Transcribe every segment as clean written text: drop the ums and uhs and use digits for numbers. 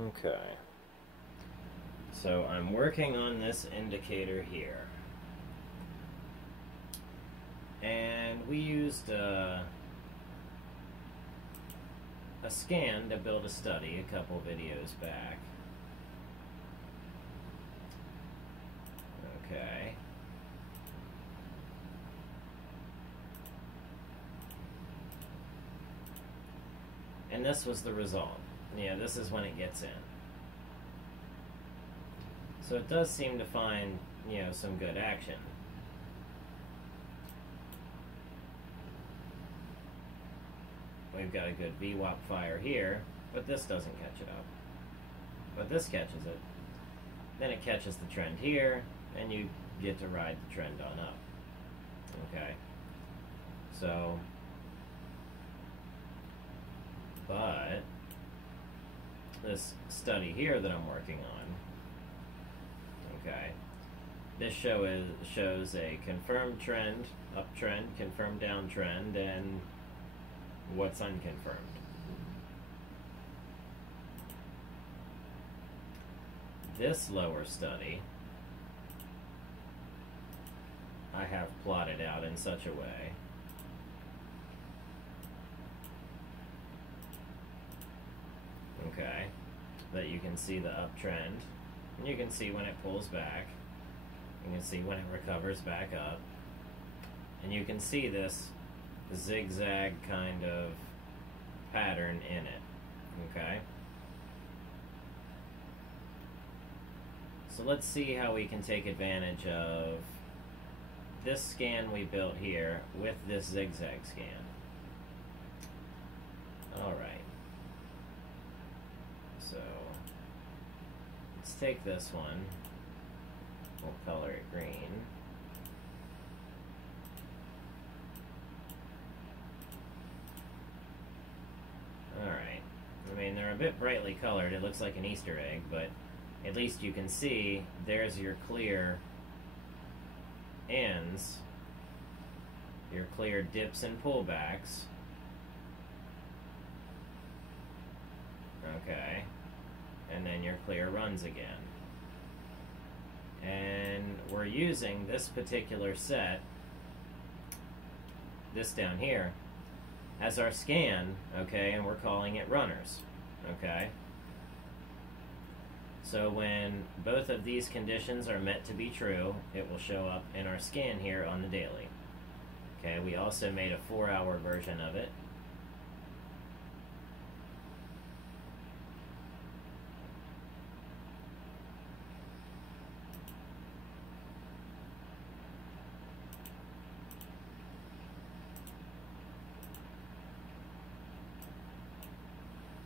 Okay. So I'm working on this indicator here. And we used a scan to build a study a couple videos back. Okay. And this was the result. Yeah, this is when it gets in. So it does seem to find, some good action. We've got a good VWAP fire here, but this doesn't catch it up. But this catches it. Then it catches the trend here, and you get to ride the trend on up. Okay. So, but this study here that I'm working on, okay, this shows a confirmed trend, uptrend, confirmed downtrend, and what's unconfirmed. This lower study I have plotted out in such a way that you can see the uptrend, and you can see when it pulls back, you can see when it recovers back up, and you can see this zigzag kind of pattern in it. Okay, so let's see how we can take advantage of this scan we built here with this zigzag scan. Alright, so let's take this one, we'll color it green. Alright, I mean, they're a bit brightly colored, it looks like an Easter egg, but at least you can see there's your clear ends, your clear dips and pullbacks. Okay, and then your clear runs again. And we're using this particular set, this down here, as our scan, okay, and we're calling it runners, okay? So when both of these conditions are met to be true, it will show up in our scan here on the daily. Okay, we also made a 4-hour version of it.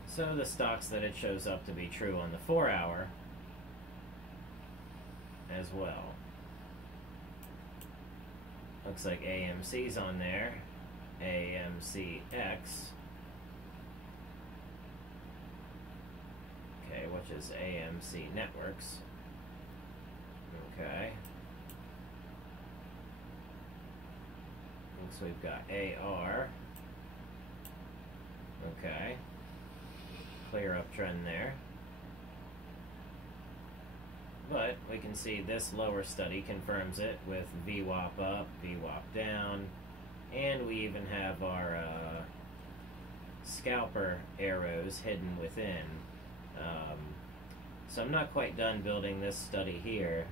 So the stocks that it shows up to be true on the 4-hour as well. Looks like AMC's on there, AMCX, okay, which is AMC Networks, okay. Looks we've got AR, okay. Clear uptrend there. But we can see this lower study confirms it with VWAP up, VWAP down, and we even have our scalper arrows hidden within. So I'm not quite done building this study here.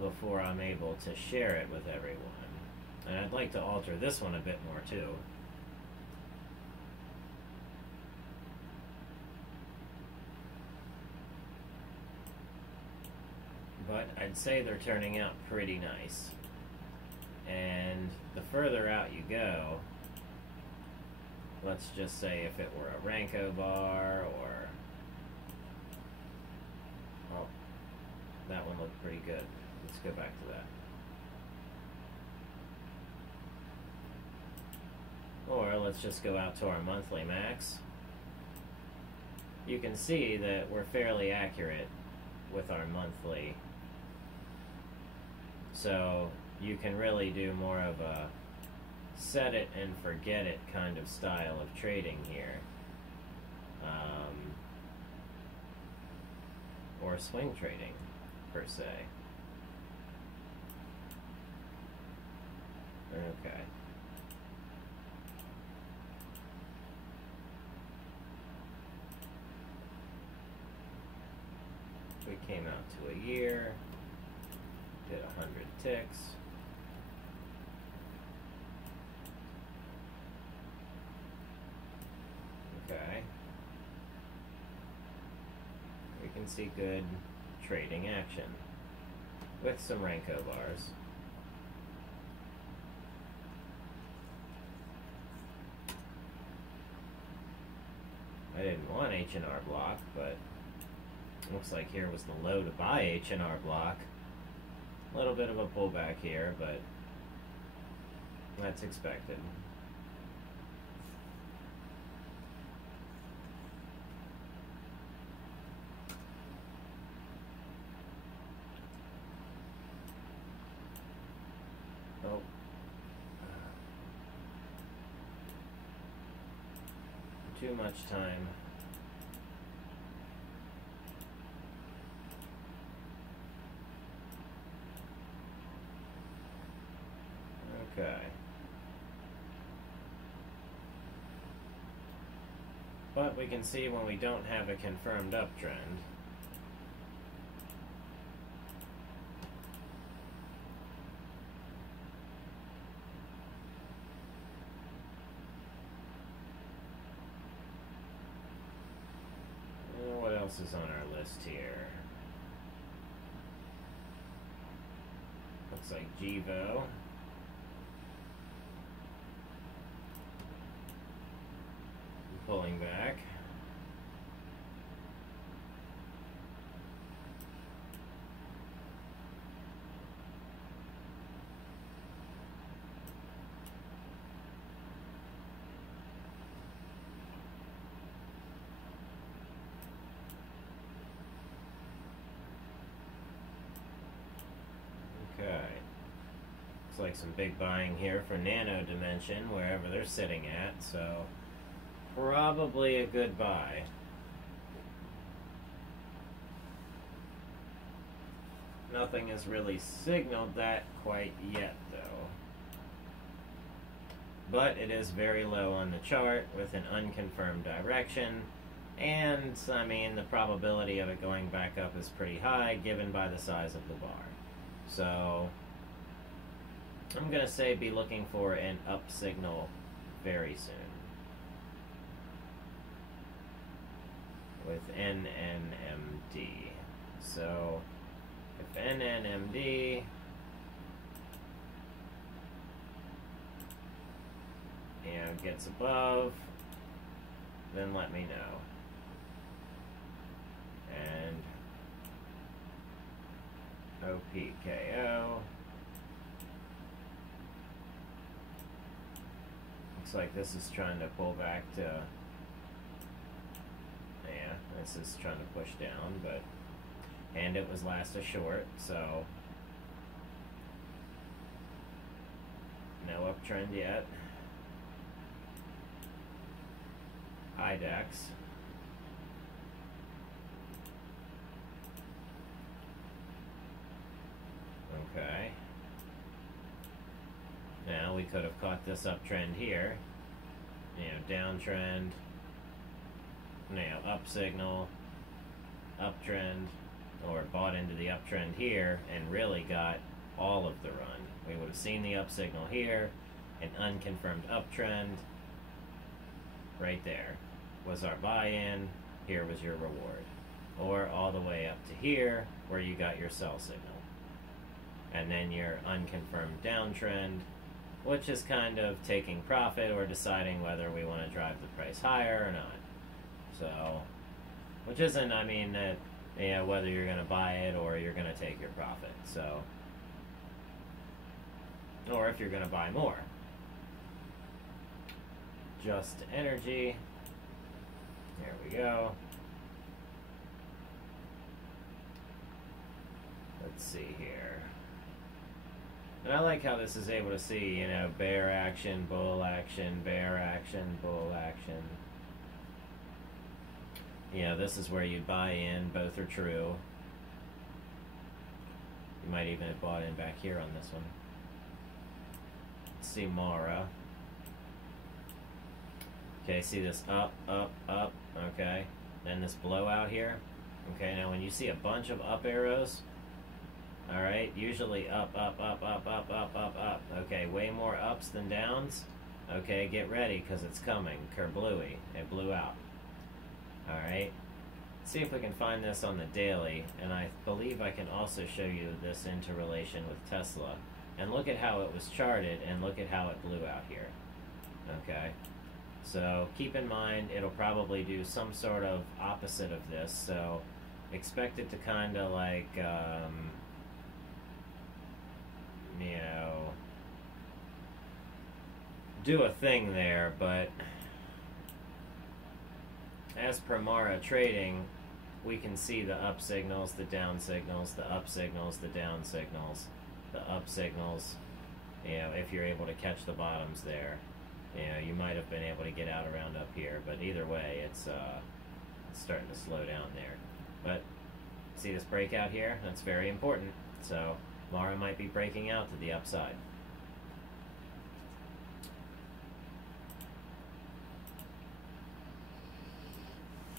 Before I'm able to share it with everyone. And I'd like to alter this one a bit more too. But I'd say they're turning out pretty nice. And the further out you go, let's just say if it were a Ranko bar or... Oh, that one looked pretty good. Let's go back to that. Or let's just go out to our monthly max. You can see that we're fairly accurate with our monthly. So you can really do more of a set it and forget it kind of style of trading here. Or swing trading, per se. Okay. We came out to a year, did 100 ticks. Okay. We can see good trading action with some Renko bars. I didn't want H&R block, but looks like here was the low to buy H&R block. A little bit of a pullback here, but that's expected. Oh. Too much time. Okay. But we can see when we don't have a confirmed uptrend, what else is on our list here? Looks like Givo. Pulling back. Okay. Looks like some big buying here for Nano Dimension, wherever they're sitting at, so probably a good buy. Nothing has really signaled that quite yet, though. But it is very low on the chart with an unconfirmed direction. And, I mean, the probability of it going back up is pretty high, given by the size of the bar. So, I'm going to say be looking for an up signal very soon. With NNMD. So, if NNMD gets above, then let me know. And OPKO. Looks like this is trying to pull back to, yeah, this is trying to push down, but, and it was last a short, so no uptrend yet. IDEX. Okay. Now we could have caught this uptrend here. Downtrend. Up signal. Uptrend. Or bought into the uptrend here and really got all of the run. We would have seen the up signal here. An unconfirmed uptrend. Right there was our buy-in. Here was your reward. Or all the way up to here where you got your sell signal. And then your unconfirmed downtrend, which is kind of taking profit or deciding whether we want to drive the price higher or not. So, which isn't, I mean, whether you're going to buy it or you're going to take your profit. So, or if you're going to buy more. Just energy. There we go. Let's see here. And I like how this is able to see, you know, bear action, bull action, bear action, bull action. You know, this is where you buy in, both are true. You might even have bought in back here on this one. Let's see Mara. Okay, see this up, up, up, okay. Then this blowout here. Okay, now when you see a bunch of up arrows, alright, usually up, up, up, up, up, up, up, up. Okay, way more ups than downs. Okay, get ready, because it's coming. Kerblooey. It blew out. Alright. See if we can find this on the daily, and I believe I can also show you this into relation with Tesla. And look at how it was charted, and look at how it blew out here. Okay. So keep in mind, it'll probably do some sort of opposite of this, so expect it to kind of like, you know, do a thing there, but as per Mara trading, we can see the up signals, the down signals, the up signals, the down signals, the up signals. You know, if you're able to catch the bottoms there, you know, you might have been able to get out around up here, but either way, it's starting to slow down there. But see this breakout here? That's very important. So Mara might be breaking out to the upside.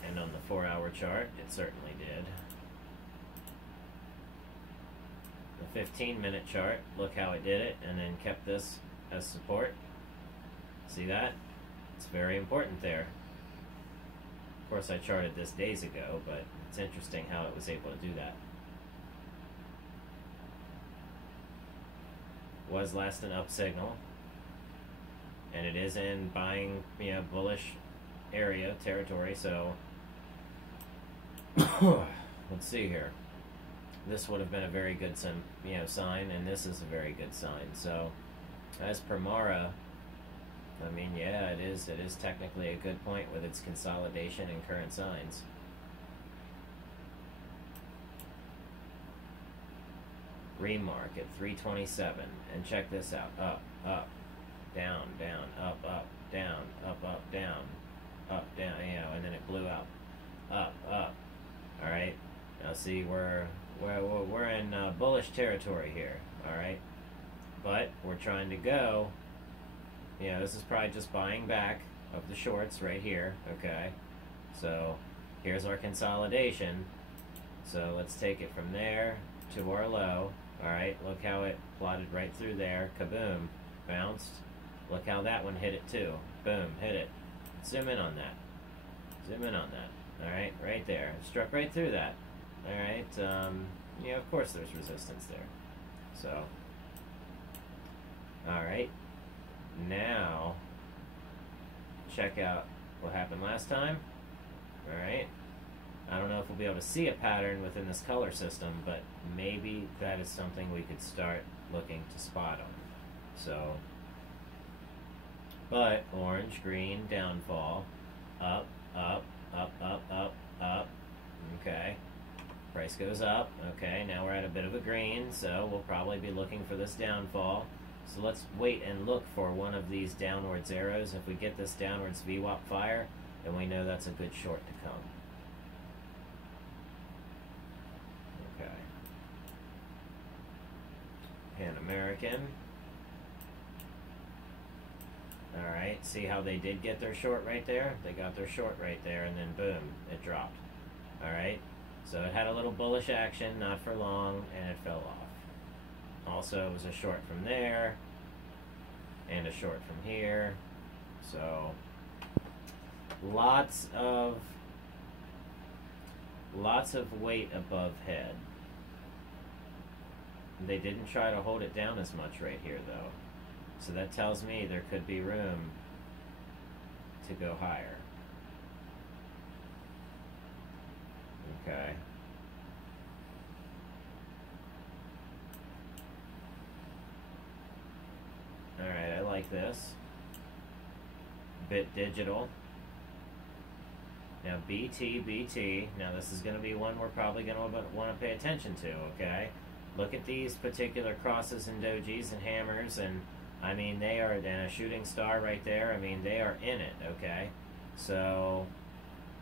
And on the 4-hour chart, it certainly did. The 15-minute chart, look how it did it, and then kept this as support. See that? It's very important there. Of course, I charted this days ago, but it's interesting how it was able to do that. Was last an up signal, and it is in buying, you know, bullish area, territory, so let's see here. This would have been a very good sign, and this is a very good sign. So, as per Mara, I mean, yeah, it is technically a good point with its consolidation and current signs. Remark at 327, and check this out. Up, up, down, down, up, down, down, you know, and then it blew out. Up. Alright, now see, we're in bullish territory here, alright? But we're trying to go, you know, this is probably just buying back of the shorts right here, okay? So here's our consolidation. So let's take it from there to our low. Alright, look how it plotted right through there. Kaboom. Bounced. Look how that one hit it too. Boom. Hit it. Zoom in on that. Zoom in on that. Alright, right there. Struck right through that. Alright, you know, of course there's resistance there. So, alright. Now, check out what happened last time. Alright. I don't know if we'll be able to see a pattern within this color system, but maybe that is something we could start looking to spot on. So, but orange, green, downfall, up, up, up, up, up, up, okay. Price goes up, okay, now we're at a bit of a green, so we'll probably be looking for this downfall. So let's wait and look for one of these downwards arrows. If we get this downwards VWAP fire, then we know that's a good short to come. Okay. Pan American. Alright, see how they did get their short right there? They got their short right there, and then boom, it dropped. Alright, so it had a little bullish action, not for long, and it fell off. Also, it was a short from there, and a short from here. So, lots of weight above head. They didn't try to hold it down as much right here, though. So that tells me there could be room to go higher. Okay. Alright, I like this. Bit digital. Now BT. Now this is going to be one we're probably going to want to pay attention to, okay? look at these particular crosses and dojis and hammers, and I mean, they are, and a shooting star right there, I mean, they are in it, okay? So,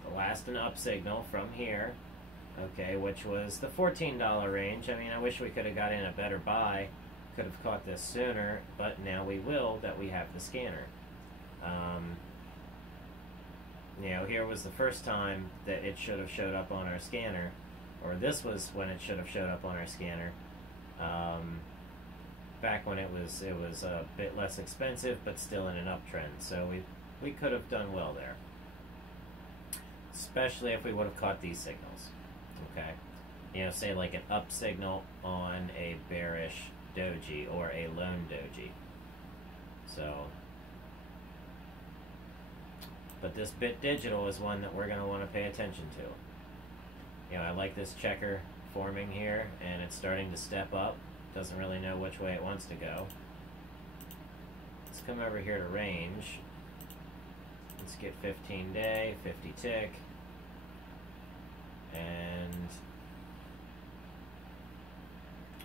the last and up signal from here, okay, which was the $14 range. I mean, I wish we could have got in a better buy, could have caught this sooner, but now we will, that we have the scanner. You know, here was the first time that it should have showed up on our scanner, or this was when it should have showed up on our scanner. Back when it was a bit less expensive, but still in an uptrend. So we could have done well there, especially if we would have caught these signals. Okay, you know, say like an up signal on a bearish doji or a lone doji. So, but this bit digital is one that we're going to want to pay attention to. You know, I like this checker forming here, and it's starting to step up. Doesn't really know which way it wants to go. Let's come over here to range. Let's get 15 day, 50 tick, and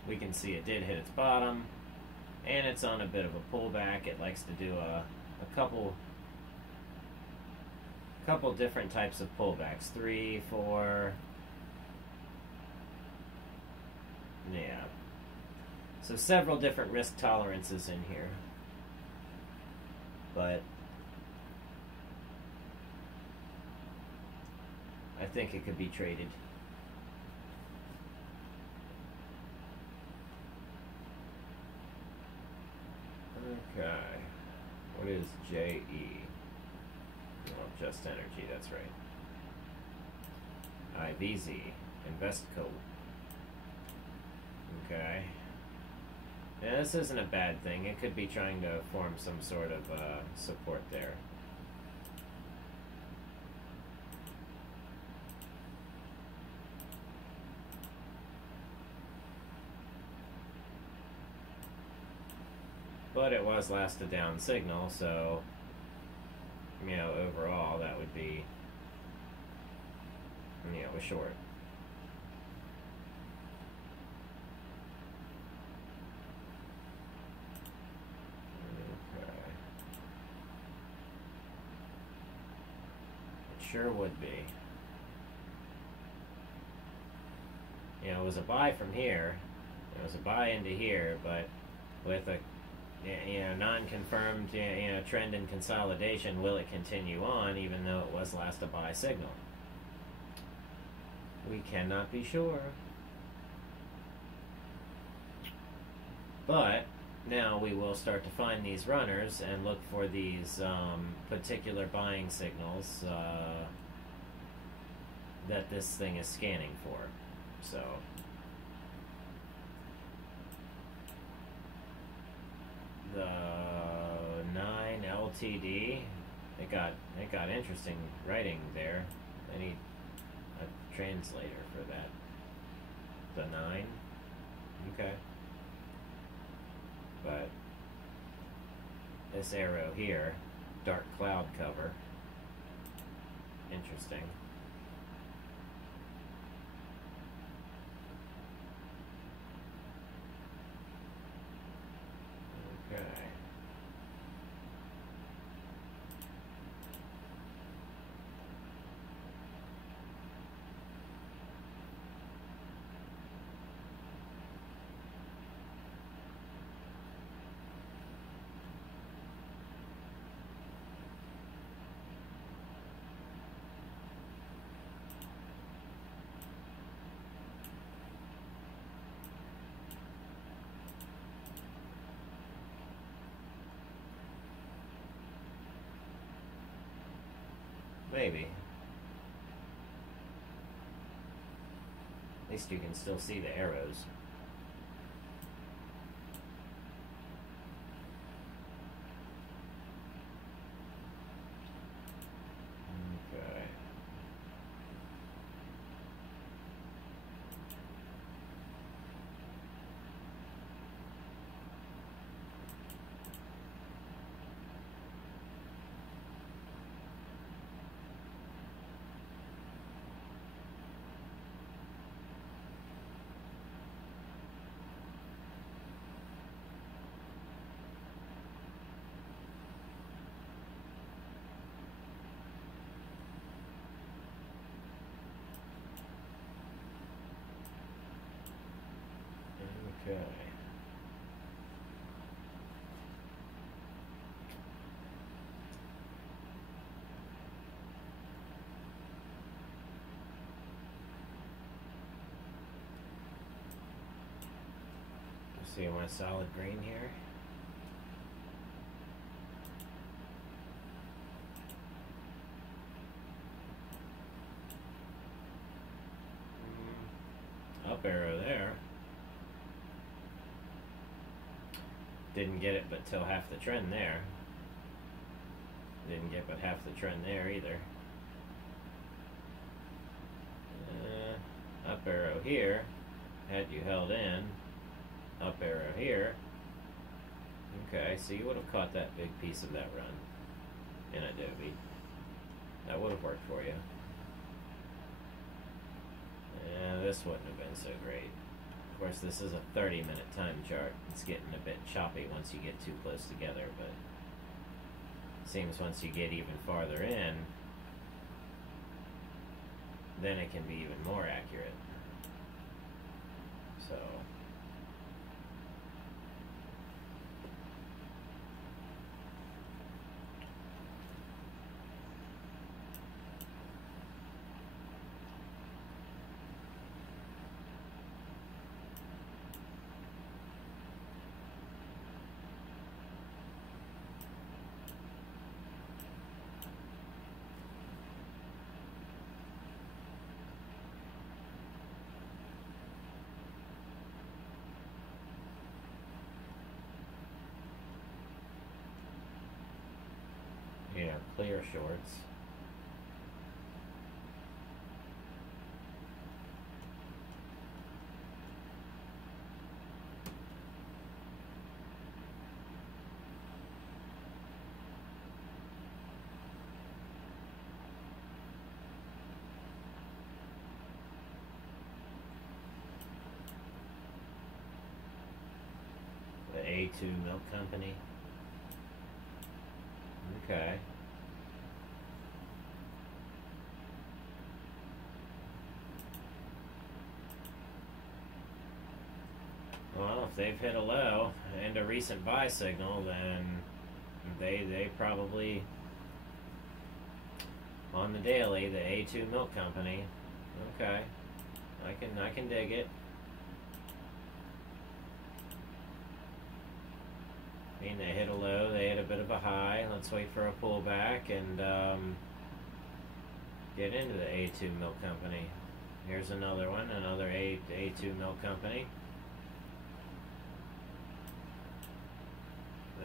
we can see it did hit its bottom, and it's on a bit of a pullback. It likes to do a couple different types of pullbacks, 3, 4, yeah. So several different risk tolerances in here, but I think it could be traded. Okay, what is JE? Well, Just Energy, that's right. IVZ, Investco. Okay. Yeah, this isn't a bad thing. It could be trying to form some sort of support there. But it was last a down signal, so, you know, overall that would be, you know, a short. Sure would be. You know, it was a buy from here. It was a buy into here, but with a non-confirmed trend in consolidation, will it continue on even though it was last a buy signal? We cannot be sure. But now we will start to find these runners and look for these particular buying signals that this thing is scanning for. So the 9 LTD, it got interesting writing there. I need a translator for that. The 9, okay. But this arrow here, dark cloud cover, interesting. Okay. Maybe. At least you can still see the arrows. Okay. Okay. See my solid green here? Up arrow there. Didn't get it but till half the trend there. Didn't get but half the trend there either. Up arrow here. Had you held in. Up arrow here. Okay, so you would have caught that big piece of that run in Adobe. That would have worked for you. Yeah, this wouldn't have been so great. Of course, this is a 30-minute time chart. It's getting a bit choppy once you get too close together, but it seems once you get even farther in, then it can be even more accurate. So yeah, clear shorts. The A2 Milk Company. Okay. Well, if they've hit a low and a recent buy signal, then they probably on the daily, the A2 Milk Company. Okay. I can dig it. I mean, they hit a low, they hit a bit of a high. Let's wait for a pullback and get into the A2 Milk Company. Here's another one, another A2 Milk Company.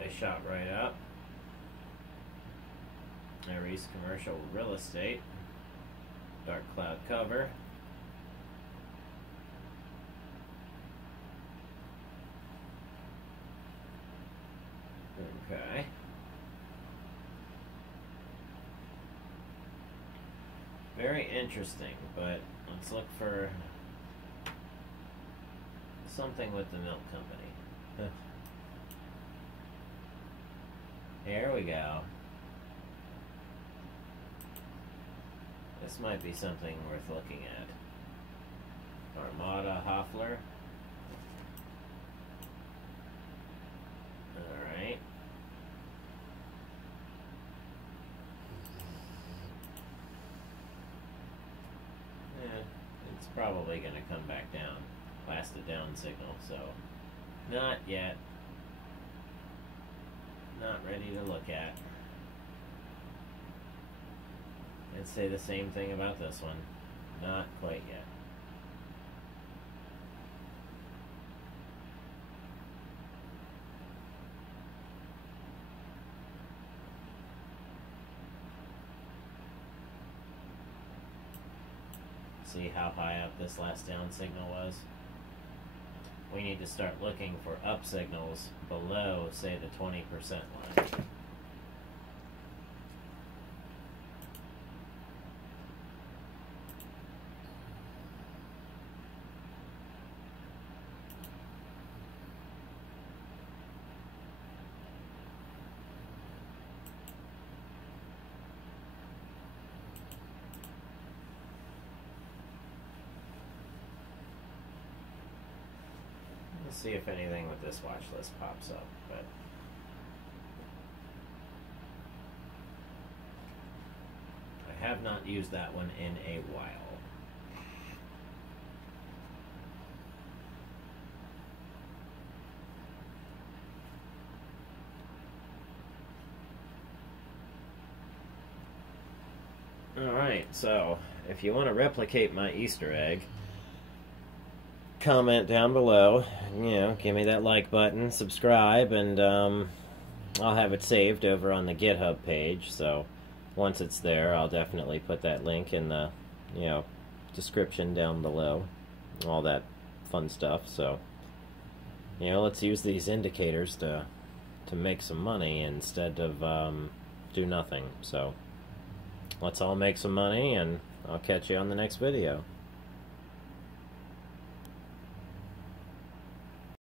They shot right up. Aries Commercial Real Estate. Dark cloud cover. Okay. Very interesting, but let's look for something with the milk company. Here we go. This might be something worth looking at. Armada Hoffler. Alright. It's probably going to come back down. Past the down signal, so not yet. Not ready to look at. I'd say the same thing about this one. Not quite yet. See how high up this last down signal was? We need to start looking for up signals below, say, the 20% line. Let's see if anything with this watch list pops up, but I have not used that one in a while. Alright, so if you want to replicate my Easter egg, comment down below, give me that like button, subscribe, and I'll have it saved over on the GitHub page, so once it's there, I'll definitely put that link in the, description down below, all that fun stuff. So, let's use these indicators to make some money instead of do nothing. So, let's all make some money, and I'll catch you on the next video.